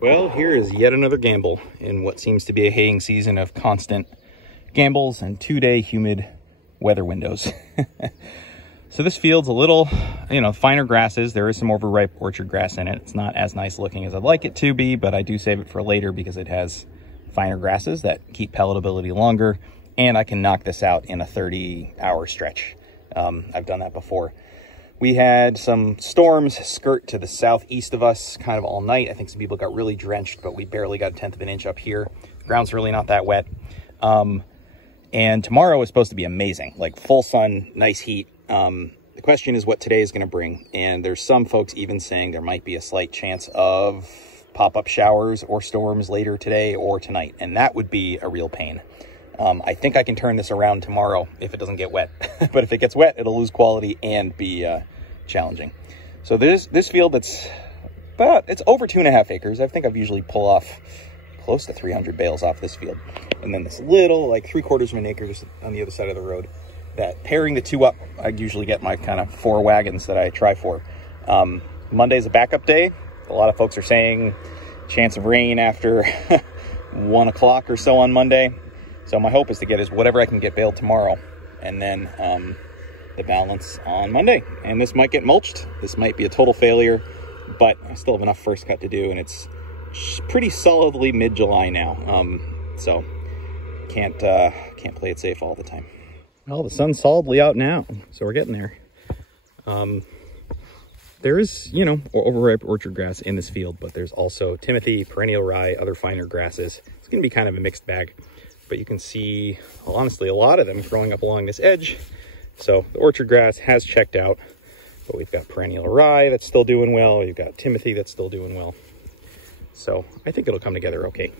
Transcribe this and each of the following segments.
Well, here is yet another gamble in what seems to be a haying season of constant gambles and 2-day humid weather windows. So this field's a little, finer grasses. There is some overripe orchard grass in it. It's not as nice looking as I'd like it to be, but I do save it for later because it has finer grasses that keep palatability longer, and I can knock this out in a 30-hour stretch. I've done that before. We had some storms skirt to the southeast of us kind of all night. I think some people got really drenched, but we barely got 1/10 of an inch up here. The ground's really not that wet. And tomorrow is supposed to be amazing, like full sun, nice heat. The question is what today is going to bring. And there's some folks even saying there might be a slight chance of pop-up showers or storms later today or tonight. And that would be a real pain. I think I can turn this around tomorrow if it doesn't get wet. But if it gets wet, it'll lose quality and be challenging. So there's this field it's over 2.5 acres. I think I've usually pull off close to 300 bales off this field. And then this little, like 3/4 of an acre just on the other side of the road. That pairing the two up, I usually get my kind of 4 wagons that I try for. Monday's a backup day. A lot of folks are saying chance of rain after 1 o'clock or so on Monday. So my hope is to get whatever I can get baled tomorrow, and then the balance on Monday. And this might get mulched. This might be a total failure, but I still have enough first cut to do, and it's pretty solidly mid-July now. So can't play it safe all the time. Well, the sun's solidly out now, so we're getting there. There is, overripe orchard grass in this field, but there's also timothy, perennial rye, other finer grasses. It's going to be kind of a mixed bag. But you can see, well, honestly, a lot of them growing up along this edge. So the orchard grass has checked out, but we've got perennial rye that's still doing well. We've got timothy that's still doing well. So I think it'll come together okay.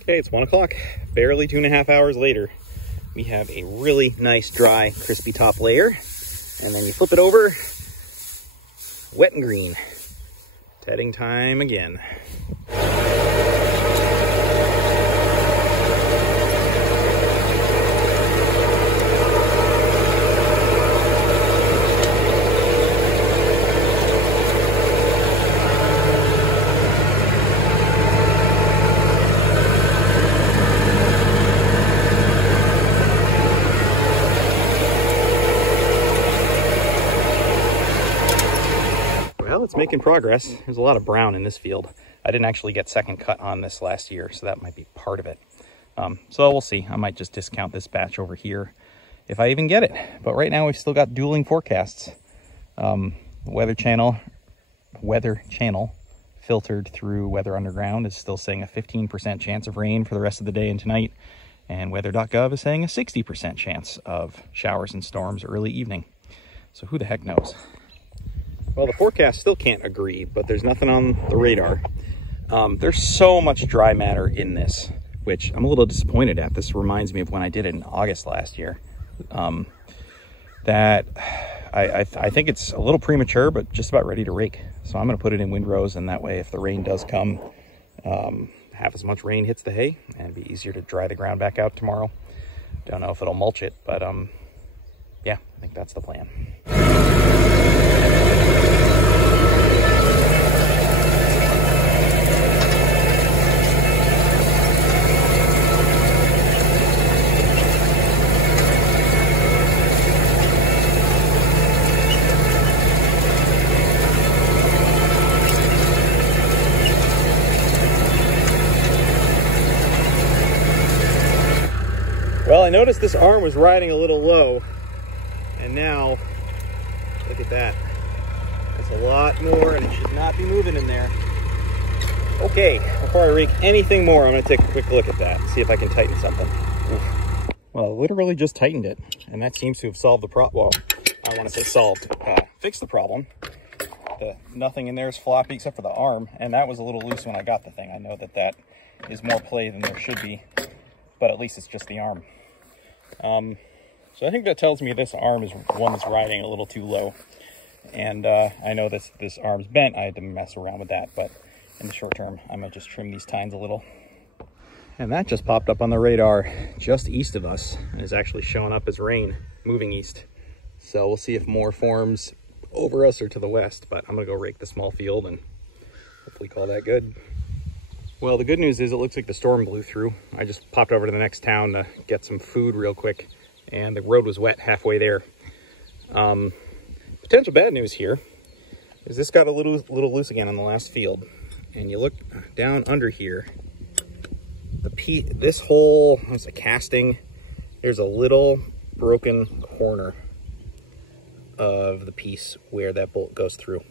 Okay, it's 1 o'clock, barely 2.5 hours later. We have a really nice, dry, crispy top layer. And then you flip it over, wet and green. Tedding time again. It's making progress. There's a lot of brown in this field. I didn't actually get second cut on this last year, so that might be part of it. So we'll see. I might just discount this batch over here if I even get it. But right now we've still got dueling forecasts. Weather channel filtered through Weather Underground is still saying a 15% chance of rain for the rest of the day and tonight. And weather.gov is saying a 60% chance of showers and storms early evening. So who the heck knows? Well, the forecast still can't agree, but there's nothing on the radar. There's so much dry matter in this, which I'm a little disappointed at. This reminds me of when I did it in August last year. That I think it's a little premature, but just about ready to rake. So I'm going to put it in windrows, and that way if the rain does come, half as much rain hits the hay, and it'd be easier to dry the ground back out tomorrow. Don't know if it'll mulch it, but yeah, I think that's the plan. Well, I noticed this arm was riding a little low, and now, look at that. It's a lot more, and it should not be moving in there. Okay, before I rake anything more, I'm going to take a quick look at that, see if I can tighten something. Oof. Well, I literally just tightened it, and that seems to have solved the problem. Well, I want to say solved, fixed the problem. Nothing in there is floppy except for the arm, and that was a little loose when I got the thing. I know that is more play than there should be, but at least it's just the arm. So I think that tells me this arm is one that's riding a little too low. And I know this arm's bent. I had to mess around with that, but in the short term, I might just trim these tines a little. And that just popped up on the radar just east of us and is actually showing up as rain moving east. So we'll see if more forms over us or to the west, but I'm gonna go rake the small field and hopefully call that good. Well, the good news is it looks like the storm blew through. I just popped over to the next town to get some food real quick, and the road was wet halfway there. Potential bad news here is this got a little loose again on the last field. And you look down under here, this whole, it's a casting, there's a little broken corner of the piece where that bolt goes through.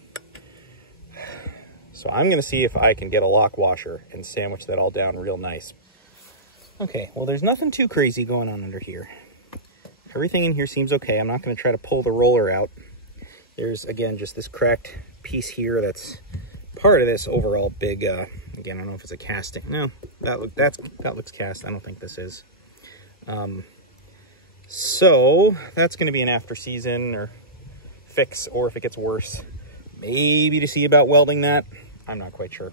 So I'm gonna see if I can get a lock washer and sandwich that all down real nice. Okay, well, there's nothing too crazy going on under here. Everything in here seems okay. I'm not gonna try to pull the roller out. There's, again, just this cracked piece here that's part of this overall big, again, I don't know if it's a casting. No, that looks cast. I don't think this is. So that's gonna be an after season or fix, or if it gets worse, maybe to see about welding that. I'm not quite sure.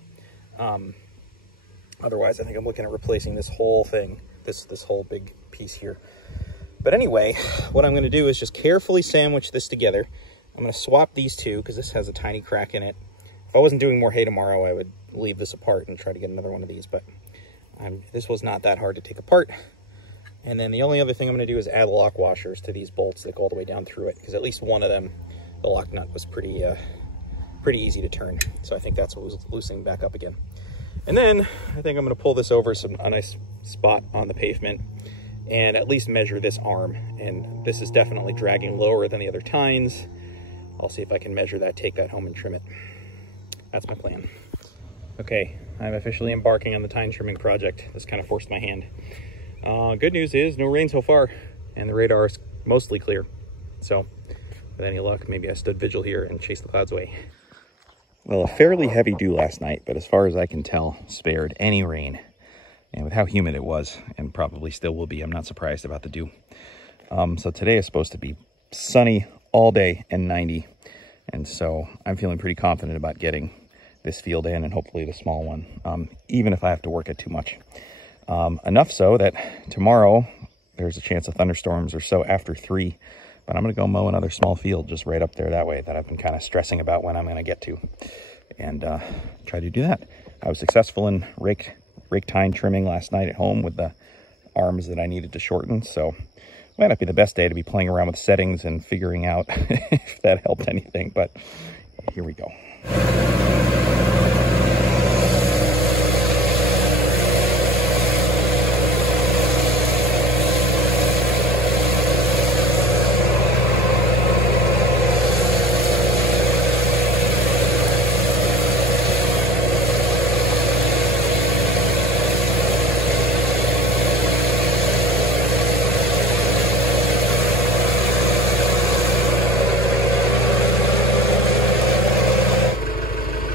Otherwise, I think I'm looking at replacing this whole thing, this whole big piece here. But anyway, what I'm going to do is just carefully sandwich this together. I'm going to swap these two because this has a tiny crack in it. If I wasn't doing more hay tomorrow, I would leave this apart and try to get another one of these. But this was not that hard to take apart. And then the only other thing I'm going to do is add lock washers to these bolts that go all the way down through it, because at least one of them, the lock nut, was pretty easy to turn. So I think that's what was loosening back up again. And then I think I'm going to pull this over a nice spot on the pavement and at least measure this arm. And this is definitely dragging lower than the other tines. I'll see if I can measure that, take that home and trim it. That's my plan. Okay, I'm officially embarking on the tine trimming project. This kind of forced my hand. Good news is no rain so far, and the radar is mostly clear. So with any luck, maybe I stood vigil here and chased the clouds away. Well, a fairly heavy dew last night, but as far as I can tell, spared any rain. And with how humid it was, and probably still will be, I'm not surprised about the dew. So today is supposed to be sunny all day and 90. And so I'm feeling pretty confident about getting this field in, and hopefully the small one, even if I have to work it too much. Enough so that tomorrow there's a chance of thunderstorms or so after 3. But I'm going to go mow another small field just right up there that way that I've been kind of stressing about when I'm going to get to, and try to do that. I was successful in rake tine trimming last night at home with the arms that I needed to shorten. So it might not be the best day to be playing around with settings and figuring out if that helped anything, but here we go.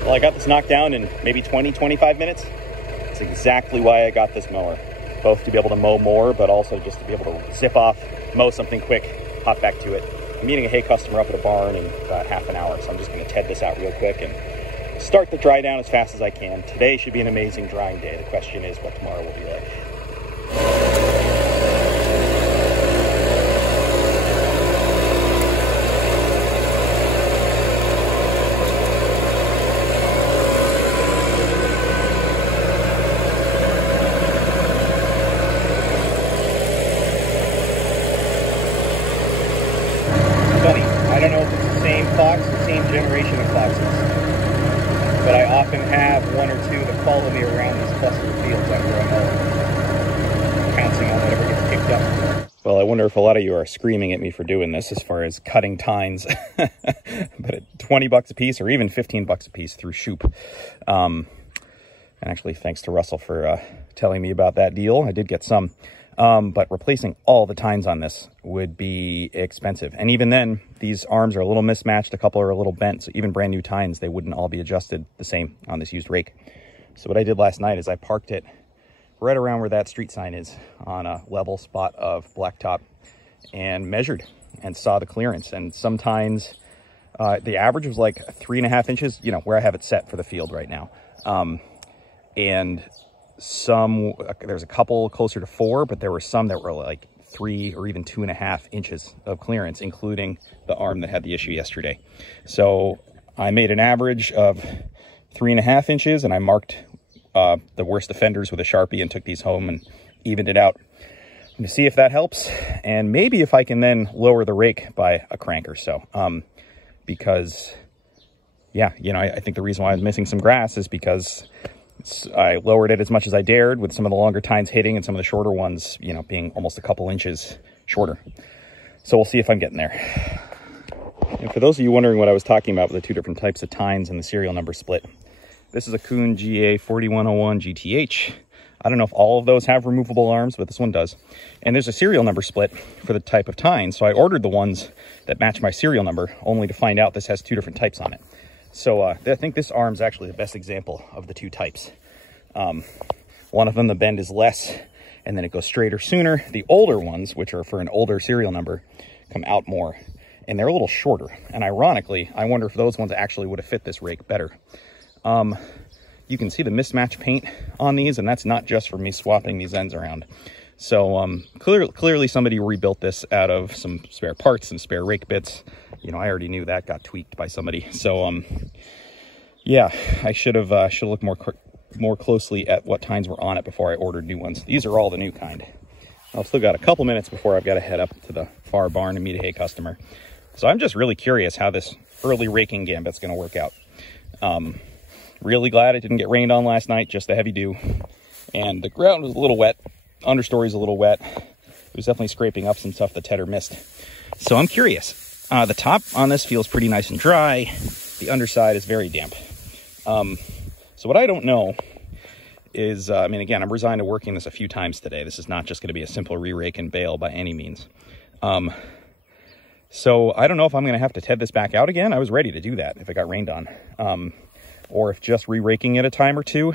Well, I got this knocked down in maybe 20-25 minutes. That's exactly why I got this mower. Both to be able to mow more, but also just to be able to zip off, mow something quick, hop back to it. I'm meeting a hay customer up at a barn in about half an hour, so I'm just going to TED this out real quick and start the dry down as fast as I can. Today should be an amazing drying day. The question is what tomorrow will be like. I don't know if it's the same clocks, the same generation of clocks, but I often have one or two that follow me around these cluster of fields after I'm pouncing on whatever gets picked up. Well, I wonder if a lot of you are screaming at me for doing this as far as cutting tines, but at 20 bucks a piece or even 15 bucks a piece through Shoop. And actually, thanks to Russell for telling me about that deal. I did get some. But replacing all the tines on this would be expensive. And even then, these arms are a little mismatched. A couple are a little bent. So even brand new tines, they wouldn't all be adjusted the same on this used rake. So what I did last night is I parked it right around where that street sign is on a level spot of blacktop and measured and saw the clearance. And some tines, the average was like 3.5 inches, you know, where I have it set for the field right now. And there's a couple closer to 4, but there were some that were like 3 or even 2.5 inches of clearance, including the arm that had the issue yesterday. So I made an average of 3.5 inches, and I marked the worst offenders with a Sharpie and took these home and evened it out. I'm gonna see if that helps, and maybe if I can then lower the rake by a crank or so. Because, yeah, you know, I think the reason why I was missing some grass is because I lowered it as much as I dared, with some of the longer tines hitting and some of the shorter ones, you know, being almost a couple inches shorter. So we'll see if I'm getting there. And for those of you wondering what I was talking about with the two different types of tines and the serial number split, this is a Kuhn GA4101 GTH. I don't know if all of those have removable arms, but this one does. And there's a serial number split for the type of tine. So I ordered the ones that match my serial number, only to find out this has two different types on it. So I think this arm is actually the best example of the two types. One of them, the bend is less, and then it goes straighter sooner. The older ones, which are for an older serial number, come out more, and they're a little shorter. And ironically, I wonder if those ones actually would have fit this rake better. You can see the mismatch paint on these, and that's not just for me swapping these ends around. So clearly somebody rebuilt this out of some spare parts, some spare rake bits. You know, I already knew that got tweaked by somebody. So yeah, I should have looked more closely at what tines were on it before I ordered new ones. These are all the new kind. I've still got a couple minutes before I've got to head up to the far barn and meet a hay customer. So I'm just really curious how this early raking gambit's going to work out. Really glad it didn't get rained on last night, just a heavy dew. And the ground was a little wet. Understory's a little wet. It was definitely scraping up some stuff the tedder missed. So I'm curious. The top on this feels pretty nice and dry. The underside is very damp. So what I don't know is, I mean, again, I'm resigned to working this a few times today. This is not just going to be a simple re-rake and bale by any means. So I don't know if I'm going to have to ted this back out again. I was ready to do that if it got rained on. Or if just re-raking it a time or two.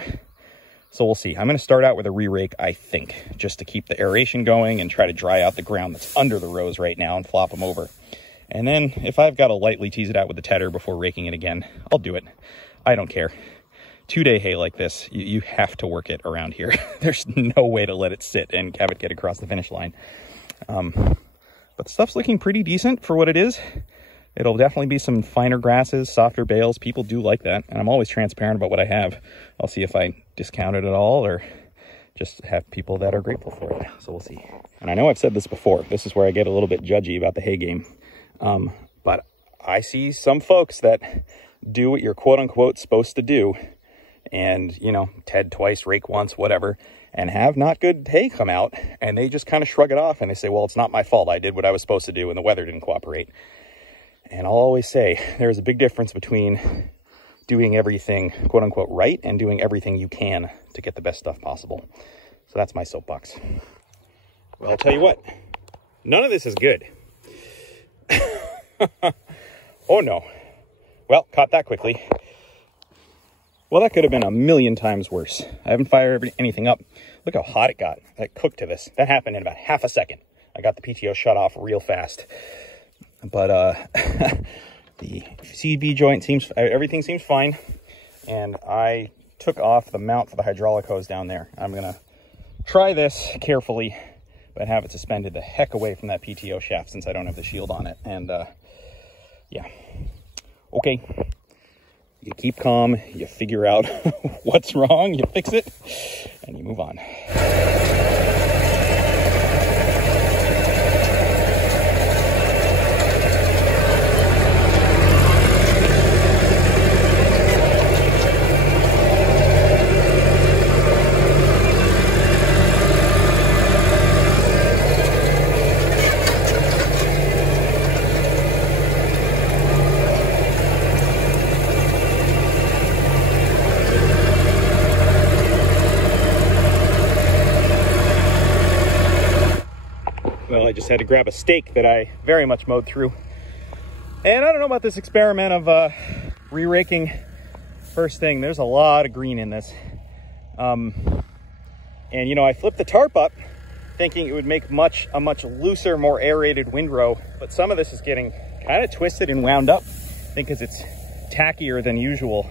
So we'll see. I'm going to start out with a re-rake, I think, just to keep the aeration going and try to dry out the ground that's under the rows right now and flop them over. And then if I've got to lightly tease it out with the tedder before raking it again, I'll do it. I don't care. 2-day hay like this, you have to work it around here. There's no way to let it sit and have it get across the finish line. But the stuff's looking pretty decent for what it is. It'll definitely be some finer grasses, softer bales. People do like that, and I'm always transparent about what I have. I'll see if I discount it at all or just have people that are grateful for it. So we'll see. And I know I've said this before. This is where I get a little bit judgy about the hay game. But I see some folks that do what you're quote-unquote supposed to do and, you know, ted twice, rake once, whatever, and have not good hay come out, and they just kind of shrug it off and they say, well, it's not my fault. I did what I was supposed to do and the weather didn't cooperate. And I'll always say there's a big difference between doing everything quote unquote right and doing everything you can to get the best stuff possible. So that's my soapbox. Well, I'll tell you what, none of this is good. Oh no. Well, caught that quickly. Well, that could have been a million times worse. I haven't fired anything up. Look how hot it got. I cooked to this. That happened in about half a second. I got the PTO shut off real fast. But the CV joint everything seems fine. And I took off the mount for the hydraulic hose down there. I'm going to try this carefully, but have it suspended the heck away from that PTO shaft since I don't have the shield on it. And yeah, okay. You keep calm, you figure out what's wrong, you fix it, and you move on. Well, I just had to grab a stake that I very much mowed through. And I don't know about this experiment of re-raking. First thing, there's a lot of green in this. And you know, I flipped the tarp up thinking it would make a much looser, more aerated windrow, but some of this is getting kind of twisted and wound up. I think because it's tackier than usual.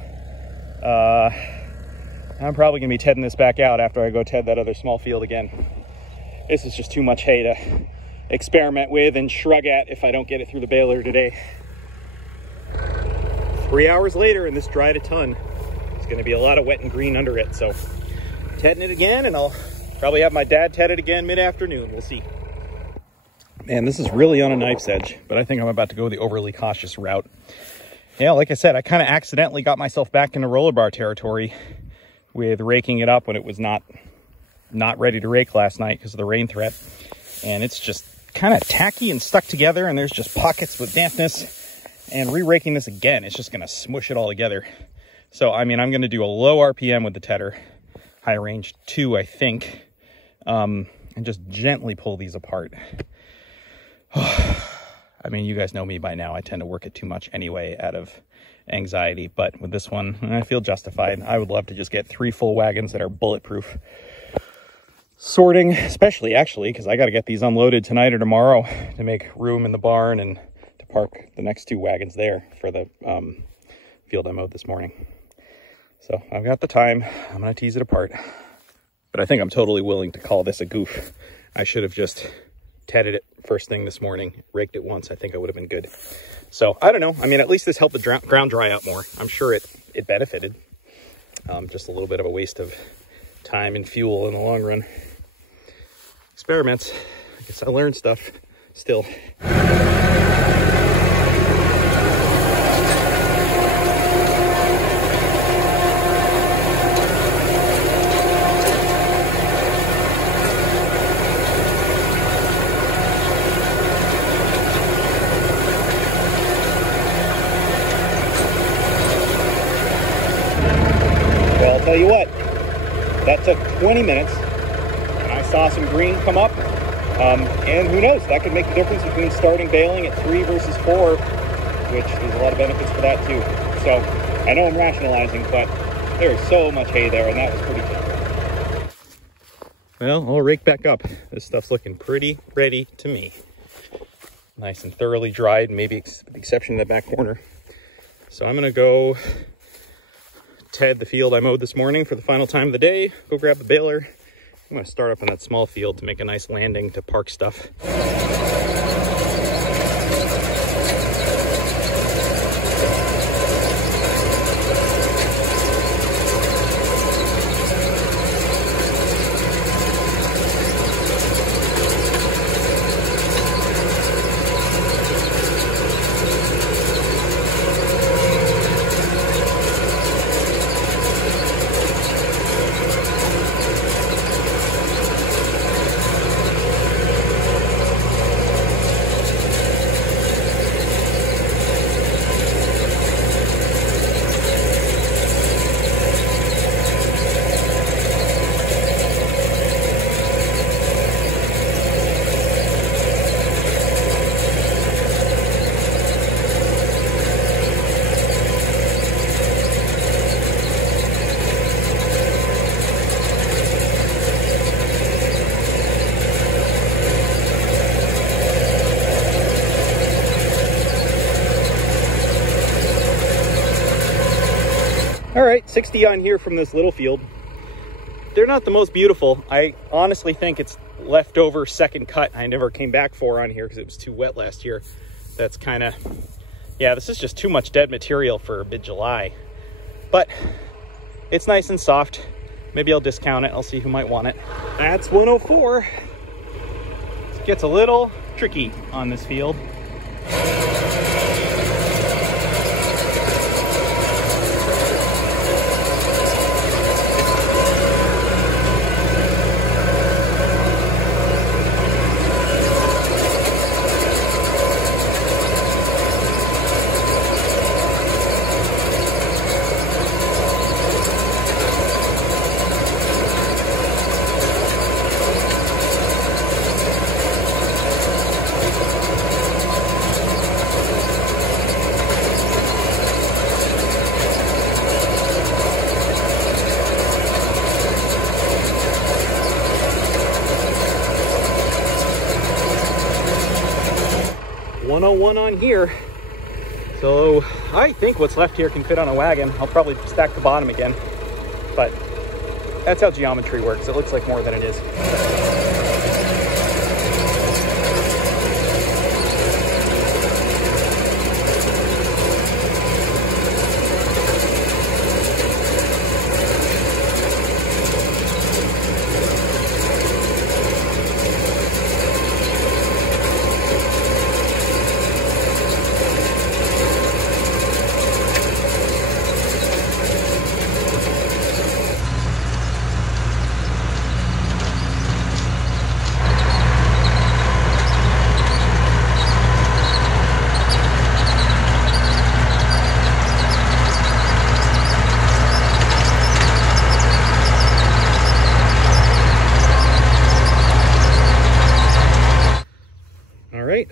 I'm probably gonna be tedding this back out after I go ted that other small field again. This is just too much hay to experiment with and shrug at if I don't get it through the baler today. 3 hours later and this dried a ton. There's going to be a lot of wet and green under it, so tedding it again, and I'll probably have my dad ted it again mid-afternoon. We'll see. Man, this is really on a knife's edge, but I think I'm about to go the overly cautious route. Yeah, like I said, I kind of accidentally got myself back into roller bar territory with raking it up when it was not ready to rake last night because of the rain threat. And it's just kind of tacky and stuck together, and there's just pockets with dampness. And re-raking this again, it's just going to smush it all together. So, I mean, I'm going to do a low RPM with the tedder, high range 2, I think, and just gently pull these apart. I mean, you guys know me by now. I tend to work it too much anyway out of anxiety. But with this one, I feel justified. I would love to just get 3 full wagons that are bulletproof. Sorting, especially actually, because I got to get these unloaded tonight or tomorrow to make room in the barn and to park the next 2 wagons there for the field I mowed this morning. So I've got the time. I'm going to tease it apart. But I think I'm totally willing to call this a goof. I should have just tedded it first thing this morning, raked it once. I think I would have been good. So I don't know. I mean, at least this helped the ground dry out more. I'm sure it benefited. Just a little bit of a waste of time and fuel in the long run. Experiments. I guess I learned stuff still. Well, I'll tell you what, that took 20 minutes. I saw some green come up, and who knows, that could make the difference between starting baling at 3 versus 4, which there's a lot of benefits for that too. So I know I'm rationalizing, but there's so much hay there, and that was pretty tough. Well, I'll rake back up. This stuff's looking pretty ready to me. Nice and thoroughly dried, maybe with the exception of the back corner. So I'm gonna go ted the field I mowed this morning for the final time of the day, go grab the baler. I'm going to start up on that small field to make a nice landing to park stuff. All right, 60 on here from this little field. They're not the most beautiful. I honestly think it's leftover second cut I never came back for on here because it was too wet last year. That's kind of, yeah, this is just too much dead material for mid-July. But it's nice and soft. Maybe I'll discount it. I'll see who might want it. That's 104. It gets a little tricky on this field. On here, so I think what's left here can fit on a wagon. I'll probably stack the bottom again, but that's how geometry works. It looks like more than it is.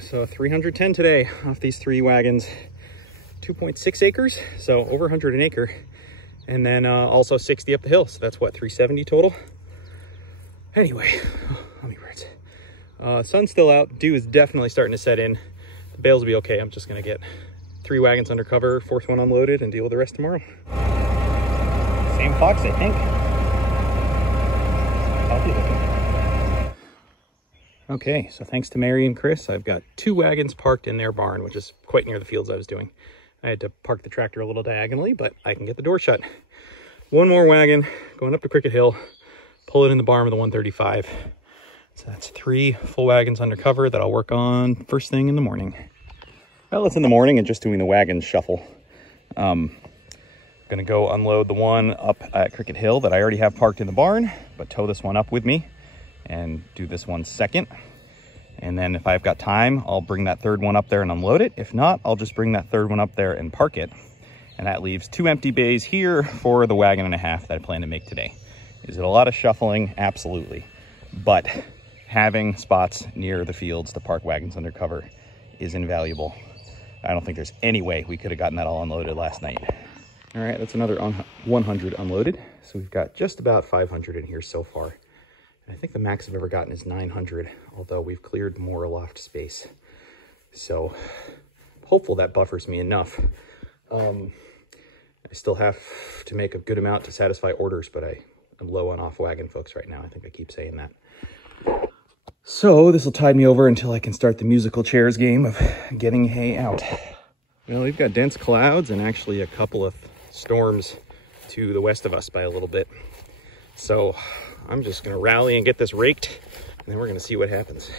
So 310 today off these 3 wagons. 2.6 acres, so over 100 an acre. And then also 60 up the hill. So that's what, 370 total? Anyway, hummingbirds. Sun's still out. Dew is definitely starting to set in. The bales will be okay. I'm just gonna get 3 wagons under cover, 4th one unloaded, and deal with the rest tomorrow. Same fox, I think. Healthy looking. Okay, so thanks to Mary and Chris, I've got 2 wagons parked in their barn, which is quite near the fields I was doing. I had to park the tractor a little diagonally, but I can get the door shut. 1 more wagon going up to Cricket Hill, pull it in the barn with a 135. So that's 3 full wagons under cover that I'll work on first thing in the morning. Well, it's in the morning and just doing the wagon shuffle. Gonna go unload the one up at Cricket Hill that I already have parked in the barn, but tow this one up with me and do this one second. And then if I've got time, I'll bring that 3rd one up there and unload it. If not, I'll just bring that 3rd one up there and park it. And that leaves 2 empty bays here for the wagon and a half that I plan to make today. Is it a lot of shuffling? Absolutely. But having spots near the fields to park wagons under cover is invaluable. I don't think there's any way we could have gotten that all unloaded last night. All right, that's another 100 unloaded. So we've got just about 500 in here so far. And I think the max I've ever gotten is 900, although we've cleared more loft space. So hopeful that buffers me enough. I still have to make a good amount to satisfy orders, but I'm low on off wagon folks right now. I think I keep saying that. So this will tide me over until I can start the musical chairs game of getting hay out. Well, we've got dense clouds and actually a couple of storms to the west of us by a little bit. So I'm just gonna rally and get this raked, and then we're gonna see what happens.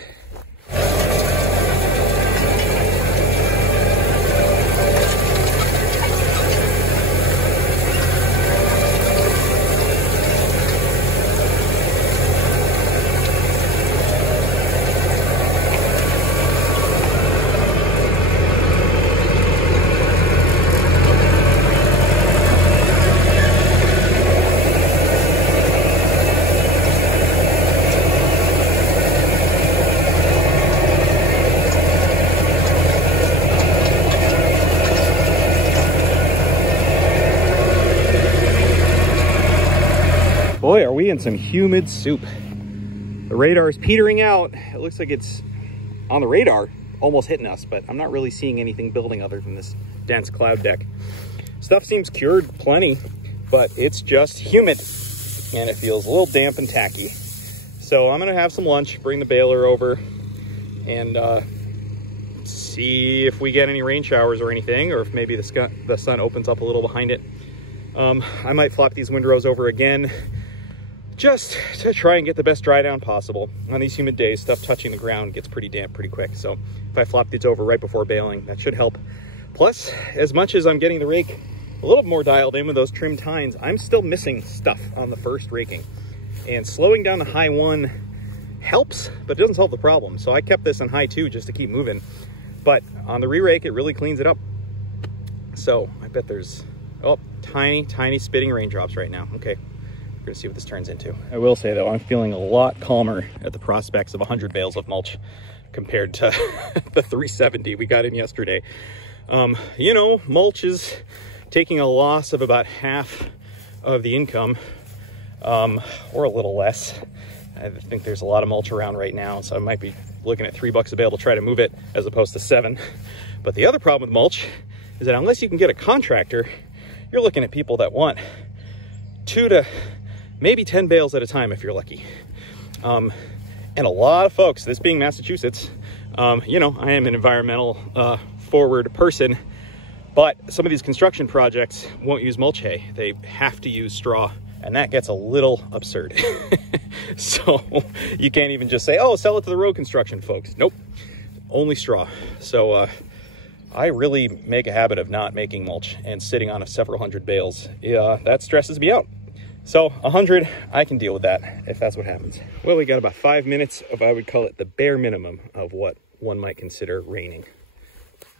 Boy, are we in some humid soup. The radar is petering out. It looks like it's on the radar, almost hitting us, but I'm not really seeing anything building other than this dense cloud deck. Stuff seems cured plenty, but it's just humid and it feels a little damp and tacky. So I'm gonna have some lunch, bring the baler over, and see if we get any rain showers or anything, or if maybe the sun opens up a little behind it. I might flop these windrows over again, just to try and get the best dry down possible. On these humid days, stuff touching the ground gets pretty damp pretty quick. So if I flop these over right before baling, that should help. Plus, as much as I'm getting the rake a little more dialed in with those trim tines, I'm still missing stuff on the first raking. And slowing down to high 1 helps, but it doesn't solve the problem. So I kept this on high 2 just to keep moving. But on the re-rake, it really cleans it up. So I bet there's, oh, tiny, tiny spitting raindrops right now. Okay. We're gonna see what this turns into. I will say though, I'm feeling a lot calmer at the prospects of 100 bales of mulch compared to the 370 we got in yesterday. You know, mulch is taking a loss of about half of the income, or a little less. I think there's a lot of mulch around right now, so I might be looking at $3 a bale to try to move it as opposed to 7. But the other problem with mulch is that unless you can get a contractor, you're looking at people that want 2 to maybe 10 bales at a time if you're lucky. And a lot of folks, this being Massachusetts, you know, I am an environmental forward person, but some of these construction projects won't use mulch hay. They have to use straw, and that gets a little absurd. So you can't even just say, oh, sell it to the road construction folks. Nope, only straw. So I really make a habit of not making mulch and sitting on several hundred bales. Yeah, that stresses me out. So 100, I can deal with that if that's what happens. Well, we got about 5 minutes of, I would call it the bare minimum of what one might consider raining.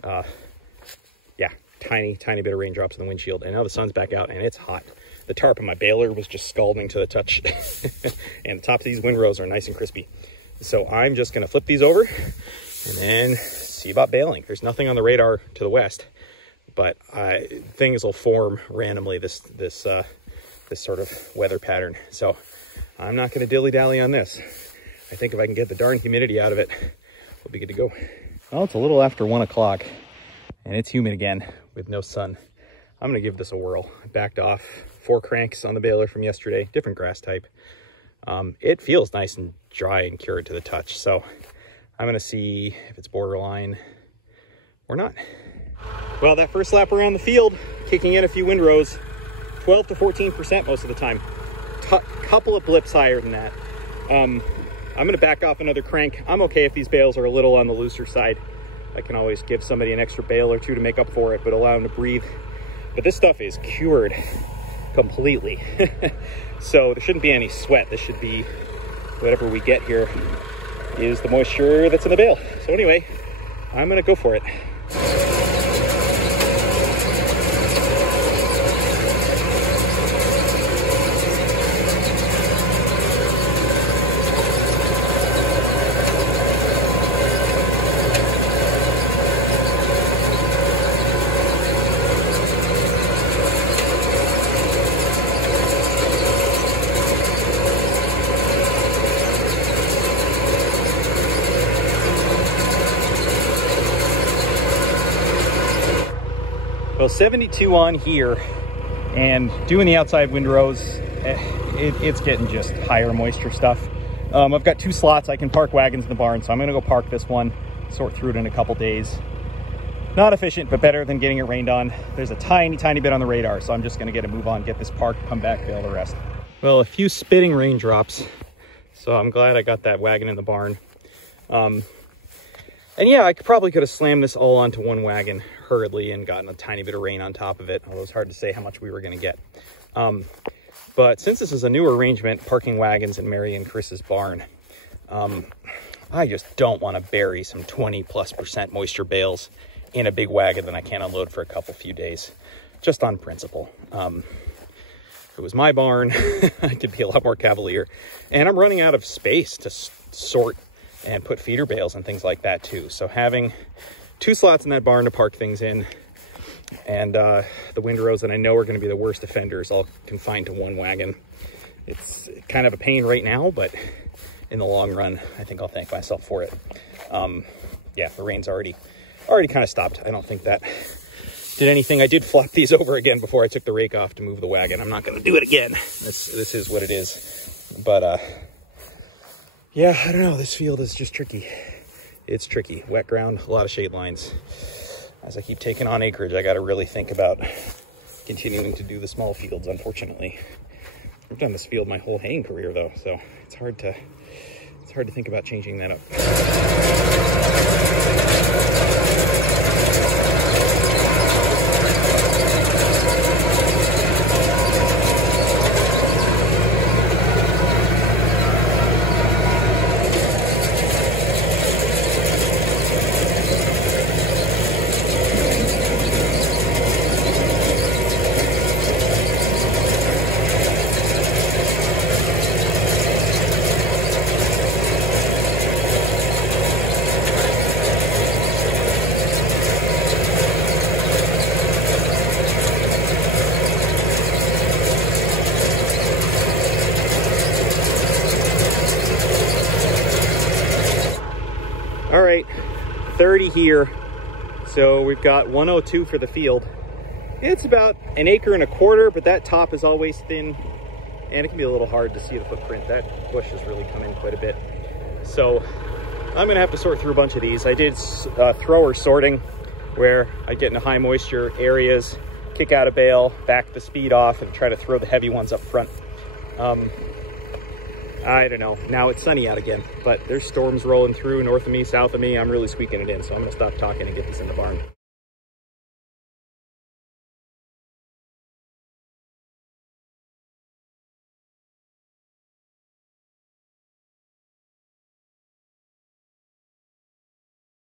Yeah, tiny bit of raindrops in the windshield, and now the sun's back out and it's hot. The tarp on my baler was just scalding to the touch. And the tops of these windrows are nice and crispy. So I'm just gonna flip these over, And then see about baling. There's nothing on the radar to the west, but things will form randomly this sort of weather pattern. So I'm not going to dilly-dally on this. I think if I can get the darn humidity out of it, we'll be good to go. Well, it's a little after 1 o'clock and it's humid again with no sun. I'm going to give this a whirl. I backed off 4 cranks on the baler from yesterday, different grass type. It feels nice and dry and cured to the touch. So I'm going to see if it's borderline or not. Well, that first lap around the field, kicking in a few windrows, 12 to 14% most of the time. Couple of blips higher than that. I'm going to back off another crank. I'm okay if these bales are a little on the looser side. I can always give somebody an extra bale or two to make up for it, but allow them to breathe. But this stuff is cured completely. So there shouldn't be any sweat. This should be whatever we get here is the moisture that's in the bale. So anyway, I'm going to go for it. Well, 72 on here, and doing the outside windrows, it's getting just higher moisture stuff. I've got 2 slots. I can park wagons in the barn, so I'm gonna go park this one, sort through it in a couple days. Not efficient, but better than getting it rained on. There's a tiny bit on the radar, so I'm just gonna get a move on, get this parked, come back, bale the rest. Well, a few spitting raindrops, so I'm glad I got that wagon in the barn. And yeah, I probably could have slammed this all onto one wagon hurriedly and gotten a tiny bit of rain on top of it, although it's hard to say how much we were going to get. But since this is a newer arrangement, parking wagons in Mary and Chris's barn, I just don't want to bury some 20+% moisture bales in a big wagon that I can't unload for a few days, just on principle. If it was my barn, I could be a lot more cavalier. And I'm running out of space to sort and put feeder bales and things like that too. So having 2 slots in that barn to park things in, and the windrows that I know are going to be the worst offenders all confined to one wagon. It's kind of a pain right now, but in the long run, I think I'll thank myself for it. Yeah, the rain's already kind of stopped. I don't think that did anything. I did flop these over again before I took the rake off to move the wagon. I'm not going to do it again. This is what it is. But yeah, I don't know. This field is just tricky. It's tricky. Wet ground, a lot of shade lines. As I keep taking on acreage, I got to really think about continuing to do the small fields, unfortunately. I've done this field my whole haying career, though, so it's hard to think about changing that up. All right, 30 here. So we've got 102 for the field. It's about 1.25 acres, but that top is always thin and it can be a little hard to see the footprint. That bush has really come in quite a bit. So I'm gonna have to sort through a bunch of these. I did thrower sorting where I get into high moisture areas, kick out a bale, back the speed off and try to throw the heavy ones up front. I don't know. Now it's sunny out again, but there's storms rolling through north of me, south of me. I'm really squeaking it in, so I'm gonna stop talking and get this in the barn.